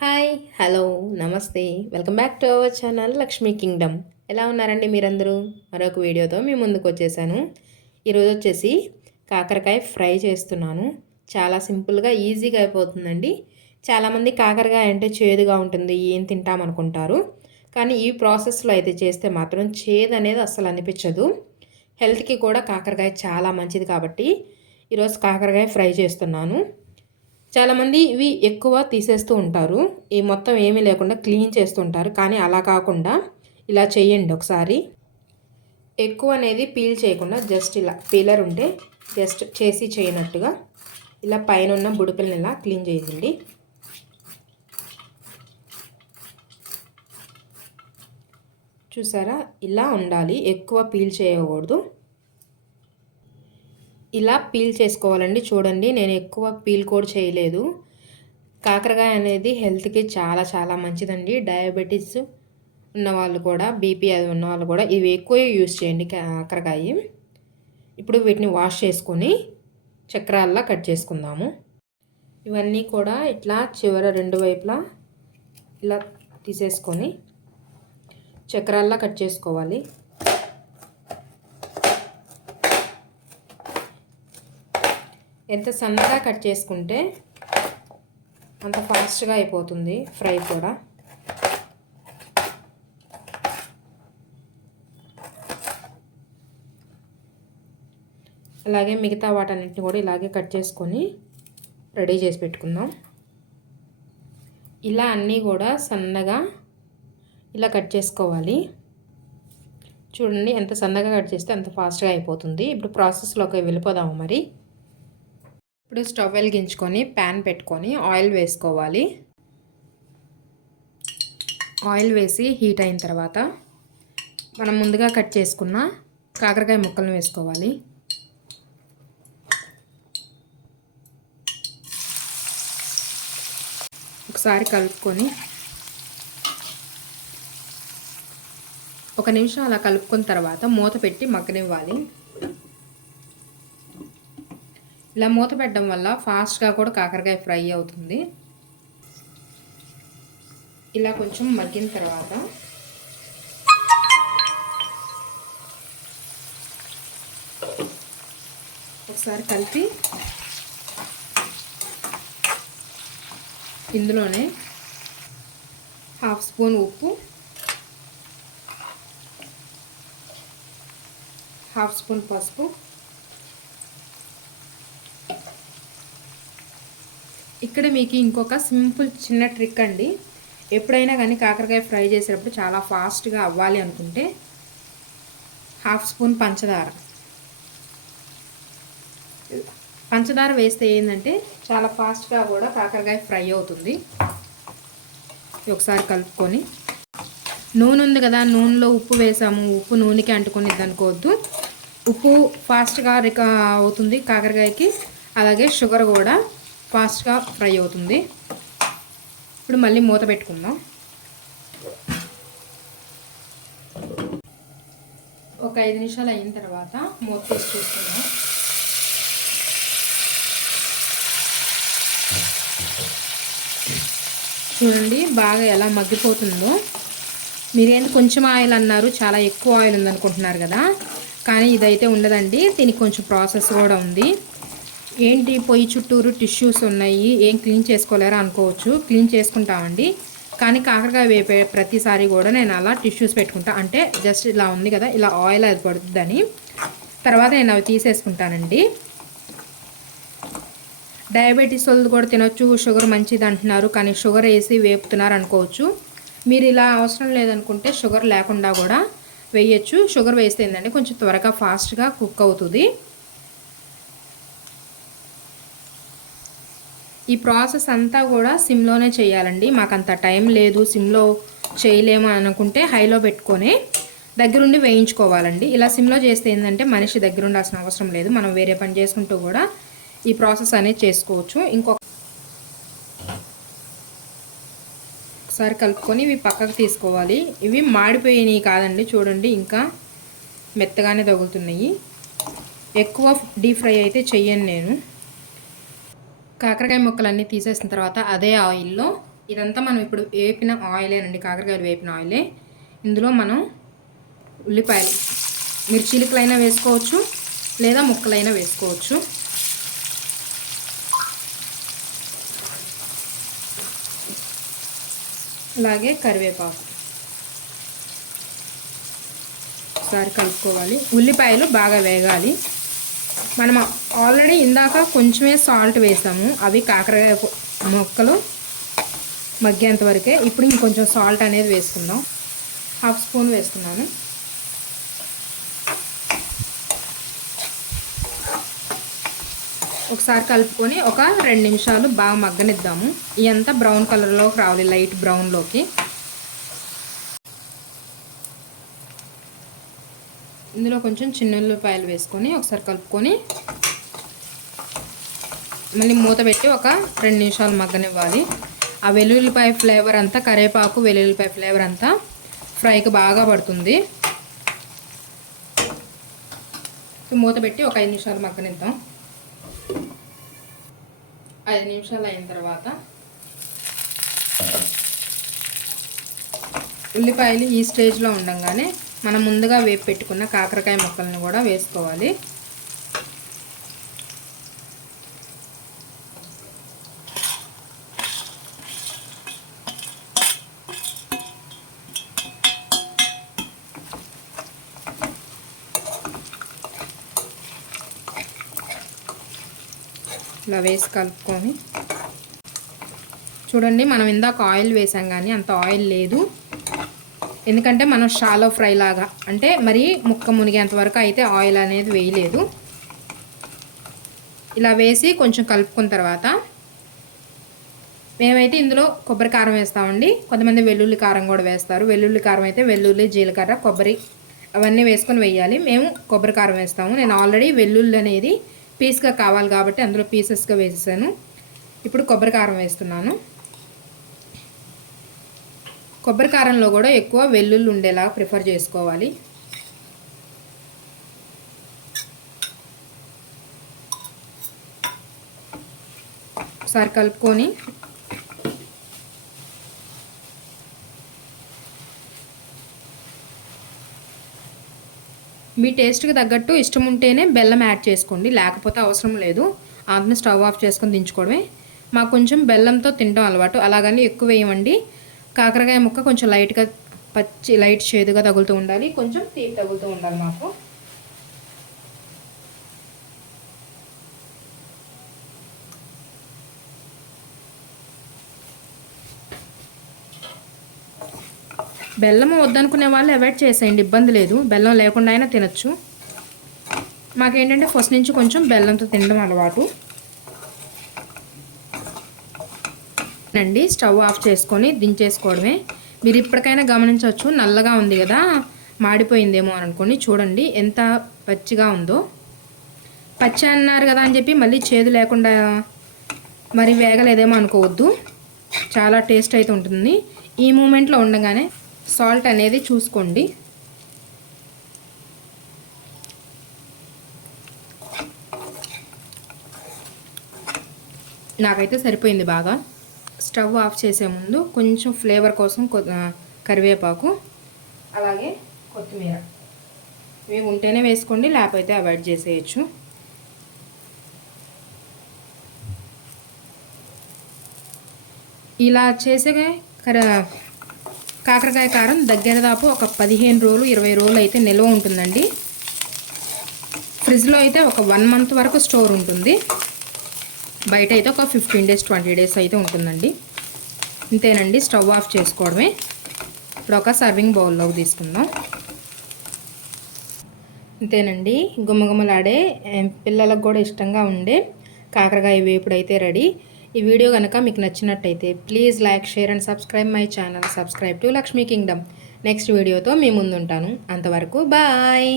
Hi hello నమస్తే welcome back to our channel Lakshmi Kingdom. ఎలా ఉన్నారండి మీరందరూ? మరొక వీడియోతో మీ ముందుకు వచ్చేసాను. ఈరోజు వచ్చేసి కాకరకాయ ఫ్రై చేస్తున్నాను. చాలా సింపుల్గా ఈజీగా అయిపోతుందండి. చాలామంది కాకరకాయ అంటే చేదుగా ఉంటుంది, ఏం తింటామనుకుంటారు. కానీ ఈ ప్రాసెస్లో అయితే చేస్తే మాత్రం చేదు అనేది అస్సలు అనిపించదు. హెల్త్కి కూడా కాకరకాయ చాలా మంచిది కాబట్టి ఈరోజు కాకరకాయ ఫ్రై చేస్తున్నాను. చాలామంది ఇవి ఎక్కువ తీసేస్తూ ఉంటారు. ఈ మొత్తం ఏమీ లేకుండా క్లీన్ చేస్తుంటారు. కానీ అలా కాకుండా ఇలా చేయండి ఒకసారి. ఎక్కువ అనేది పీల్ చేయకుండా జస్ట్ ఇలా పీలర్ ఉంటే జస్ట్ చేసి చేయనట్టుగా ఇలా పైన ఉన్న బుడిపెల్ని ఇలా క్లీన్ చేయండి. చూసారా, ఇలా ఉండాలి, ఎక్కువ పీల్ చేయకూడదు. ఇలా పీల్ చేసుకోవాలండి. చూడండి, నేను ఎక్కువ పీల్ కూడా చేయలేదు. కాకరకాయ అనేది హెల్త్కి చాలా చాలా మంచిదండి. డయాబెటీస్ ఉన్నవాళ్ళు కూడా, బీపీ అది ఉన్నవాళ్ళు కూడా ఇవి ఎక్కువ యూజ్ చేయండి కాకరకాయ. ఇప్పుడు వీటిని వాష్ చేసుకొని చక్రాల్లా కట్ చేసుకుందాము. ఇవన్నీ కూడా ఇట్లా చివర రెండు వైపులా ఇలా తీసేసుకొని చక్రాల్లా కట్ చేసుకోవాలి. ఎంత సన్నగా కట్ చేసుకుంటే అంత ఫాస్ట్గా అయిపోతుంది ఫ్రై కూడా. అలాగే మిగతా వాటన్నిటిని కూడా ఇలాగే కట్ చేసుకొని రెడీ చేసి పెట్టుకుందాం. ఇలా అన్నీ కూడా సన్నగా ఇలా కట్ చేసుకోవాలి. చూడండి, ఎంత సన్నగా కట్ చేస్తే అంత ఫాస్ట్గా అయిపోతుంది. ఇప్పుడు ప్రాసెస్లోకి వెళ్ళిపోదాము. మరి ఇప్పుడు స్టవ్ వెలిగించుకొని ప్యాన్ పెట్టుకొని ఆయిల్ వేసుకోవాలి. ఆయిల్ వేసి హీట్ అయిన తర్వాత మనం ముందుగా కట్ చేసుకున్న కాకరకాయ ముక్కలను వేసుకోవాలి. ఒకసారి కలుపుకొని ఒక నిమిషం అలా కలుపుకున్న తర్వాత మూత పెట్టి మగ్గనివ్వాలి. ఇలా మూత పెట్టడం వల్ల ఫాస్ట్గా కూడా కాకరకాయ ఫ్రై అవుతుంది. ఇలా కొంచెం మగ్గిన తర్వాత ఒకసారి కలిపి ఇందులోనే హాఫ్ స్పూన్ ఉప్పు, హాఫ్ స్పూన్ పసుపు, ఇక్కడ మీకు ఇంకొక సింపుల్ చిన్న ట్రిక్ అండి. ఎప్పుడైనా కానీ కాకరకాయ ఫ్రై చేసేటప్పుడు చాలా ఫాస్ట్గా అవ్వాలి అనుకుంటే హాఫ్ స్పూన్ పంచదార వేస్తే ఏంటంటే చాలా ఫాస్ట్గా కూడా కాకరకాయ ఫ్రై అవుతుంది. ఒకసారి కలుపుకొని నూనె ఉంది కదా, నూనెలో ఉప్పు వేసాము, ఉప్పు నూనెకి అంటుకునిద్ది అనుకోవద్దు. ఉప్పు ఫాస్ట్గా అవుతుంది కాకరకాయకి, అలాగే షుగర్ కూడా ఫాస్ట్గా ఫ్రై అవుతుంది. ఇప్పుడు మళ్ళీ మూత పెట్టుకుందాం. ఒక 5 నిమిషాలు అయిన తర్వాత మూత తీసి చూసుకుందాం. చూడండి బాగా ఎలా మగ్గిపోతుందో. మీరేంటి కొంచెం ఆయిల్ అన్నారు, చాలా ఎక్కువ ఆయిల్ ఉందనుకుంటున్నారు కదా, కానీ ఇదైతే ఉండదండి. దీనికి కొంచెం ప్రాసెస్ కూడా ఉంది. ఏంటి పొయ్యి చుట్టూరు టిష్యూస్ ఉన్నాయి, ఏం క్లీన్ చేసుకోలేరా అనుకోవచ్చు. క్లీన్ చేసుకుంటామండి, కానీ కాకరకాయ వేపే ప్రతిసారి కూడా నేను అలా టిష్యూస్ పెట్టుకుంటా. అంటే జస్ట్ ఇలా ఉంది కదా, ఇలా ఆయిల్ అది పడుతుందని తర్వాత నేను అవి తీసేసుకుంటానండి. డయాబెటీస్ వాళ్ళు కూడా తినొచ్చు, షుగర్ మంచిది అంటున్నారు, కానీ షుగర్ వేసి వేపుతున్నారు అనుకోవచ్చు. మీరు ఇలా అవసరం లేదనుకుంటే షుగర్ లేకుండా కూడా వేయచ్చు. షుగర్ వేస్తే ఏంటంటే కొంచెం త్వరగా ఫాస్ట్గా కుక్ అవుతుంది. ఈ ప్రాసెస్ అంతా కూడా సిమ్లోనే చేయాలండి. మాకంత టైం లేదు, సిమ్లో చేయలేము అనుకుంటే హైలో పెట్టుకొని దగ్గరుండి వేయించుకోవాలండి. ఇలా సిమ్లో చేస్తే ఏంటంటే మనిషి దగ్గర ఉండాల్సిన అవసరం లేదు. మనం వేరే పని చేసుకుంటూ కూడా ఈ ప్రాసెస్ అనేది చేసుకోవచ్చు. ఒకసారి కలుపుకొని ఇవి పక్కకు తీసుకోవాలి. ఇవి మాడిపోయినాయి కాదండి, చూడండి ఇంకా మెత్తగానే తగులుతున్నాయి. ఎక్కువ డీప్ ఫ్రై అయితే చెయ్యను నేను. కాకరకాయ ముక్కలన్నీ తీసేసిన తర్వాత అదే ఆయిల్లో ఇదంతా మనం ఇప్పుడు వేపిన ఆయిలేనండి, కాకరకాయలు వేపిన ఆయిలే. ఇందులో మనం ఉల్లిపాయలు మిర్చీలకైనా వేసుకోవచ్చు, లేదా ముక్కలైనా వేసుకోవచ్చు. అలాగే కరివేపాకు ఒకసారి కలుపుకోవాలి. ఉల్లిపాయలు బాగా వేగాలి. మనం ఆల్రెడీ ఇందాక కొంచెమే సాల్ట్ వేసాము, అవి కాకరకాయ ముక్కలు మగ్గేంత వరకే. ఇప్పుడు ఇంకొంచెం సాల్ట్ అనేది వేసుకుందాం. 1/2 స్పూన్ వేస్తున్నాను. ఒకసారి కలుపుకొని ఒక 2 నిమిషాలు బాగా మగ్గనిద్దాము. ఇదంతా బ్రౌన్ కలర్లోకి రావాలి, లైట్ బ్రౌన్లోకి. ఇందులో కొంచెం చిన్న ఉల్లిపాయలు వేసుకొని ఒకసారి కలుపుకొని మళ్ళీ మూత పెట్టి ఒక 2 నిమిషాలు మగ్గనివ్వాలి. ఆ వెల్లుల్లిపాయ ఫ్లేవర్ అంతా, కరివేపాకు వెల్లుల్లిపాయ ఫ్లేవర్ అంతా ఫ్రైకి బాగా పడుతుంది. మూత పెట్టి ఒక 5 నిమిషాలు మగ్గనిద్దాం. 5 నిమిషాలు అయిన తర్వాత ఉల్లిపాయలు ఈ స్టేజ్లో ఉండగానే మనం ముందుగా వేపి పెట్టుకున్న కాకరకాయ ముక్కలను కూడా వేసుకోవాలి. ఇలా వేసి కలుపుకొని చూడండి, మనం ఇందాక ఆయిల్ వేసాం కానీ అంత ఆయిల్ లేదు. ఎందుకంటే మనం షాలో ఫ్రై లాగా, అంటే మరి ముక్క మునిగేంత వరకు అయితే ఆయిల్ అనేది వేయలేదు. ఇలా వేసి కొంచెం కలుపుకున్న తర్వాత మేమైతే ఇందులో కొబ్బరి కారం వేస్తామండి. కొంతమంది వెల్లుల్లి కారం కూడా వేస్తారు. వెల్లుల్లి కారం అయితే వెల్లుల్లి, జీలకర్ర, కొబ్బరి అవన్నీ వేసుకొని వేయాలి. మేము కొబ్బరి కారం వేస్తాము. నేను ఆల్రెడీ వెల్లుల్లి అనేది పీస్గా కావాలి కాబట్టి అందులో పీసెస్గా వేసేసాను. ఇప్పుడు కొబ్బరి కారం వేస్తున్నాను. కొబ్బరి కారంలో కూడా ఎక్కువ వెల్లుల్లి ఉండేలా ప్రిఫర్ చేసుకోవాలి. ఒకసారి కలుపుకొని మీ టేస్ట్కి తగ్గట్టు ఇష్టం ఉంటేనే బెల్లం యాడ్ చేసుకోండి, లేకపోతే అవసరం లేదు. అందులో స్టవ్ ఆఫ్ చేసుకొని దించుకోవడమే. మాకు కొంచెం బెల్లంతో తినడం అలవాటు, అలాగని ఎక్కువ వేయమండి. కాకరకాయ ముక్క కొంచెం లైట్గా లైట్ చేదుగా తగులుతూ ఉండాలి, కొంచెం తీపి తగులుతూ ఉండాలి మాకు. బెల్లం వద్దనుకునే వాళ్ళు అవాయిడ్ చేసేయండి, ఇబ్బంది లేదు. బెల్లం లేకుండా అయినా తినచ్చు. మాకేంటంటే ఫస్ట్ నుంచి కొంచెం బెల్లంతో తినడం అలవాటు అండి. స్టవ్ ఆఫ్ చేసుకొని దించేసుకోవడమే. మీరు ఇప్పటికైనా గమనించవచ్చు, నల్లగా ఉంది కదా, మాడిపోయిందేమో అని అనుకోండి. చూడండి ఎంత పచ్చిగా ఉందో. పచ్చి అన్నారు కదా అని చెప్పి మళ్ళీ చేదు లేకుండా మరి వేగలేదేమో అనుకోవద్దు, చాలా టేస్ట్ అయితే ఉంటుంది. ఈ మూమెంట్లో ఉండగానే సాల్ట్ అనేది చూసుకోండి. నాకైతే సరిపోయింది బాగా. స్టవ్ ఆఫ్ చేసే ముందు కొంచెం ఫ్లేవర్ కోసం కరివేపాకు, అలాగే కొత్తిమీర ఇవి ఉంటేనే వేసుకోండి, లేకపోతే అవాయిడ్ చేసేయచ్చు. ఇలా చేసే కాకరకాయ కారం దగ్గర దాపు ఒక 15 రోజులు 20 రోజులు అయితే నిల్వ ఉంటుందండి. ఫ్రిడ్జ్లో అయితే ఒక 1 మంత్ వరకు స్టోర్ ఉంటుంది. బయట అయితే ఒక 15 డేస్ 20 డేస్ అయితే ఉంటుందండి. ఇంతేనండి, స్టవ్ ఆఫ్ చేసుకోవడమే. ఇప్పుడు ఒక సర్వింగ్ బౌల్లోకి తీసుకుందాం. ఇంతేనండి, గుమ్మగుమ్మలాడే పిల్లలకు కూడా ఇష్టంగా ఉండే కాకరకాయ వేపుడు అయితే రెడీ. ఈ వీడియో కనుక మీకు నచ్చినట్టయితే please like, share and subscribe my channel. Subscribe to Lakshmi Kingdom. Next వీడియోతో మీ ముందుంటాను. అంతవరకు బాయ్.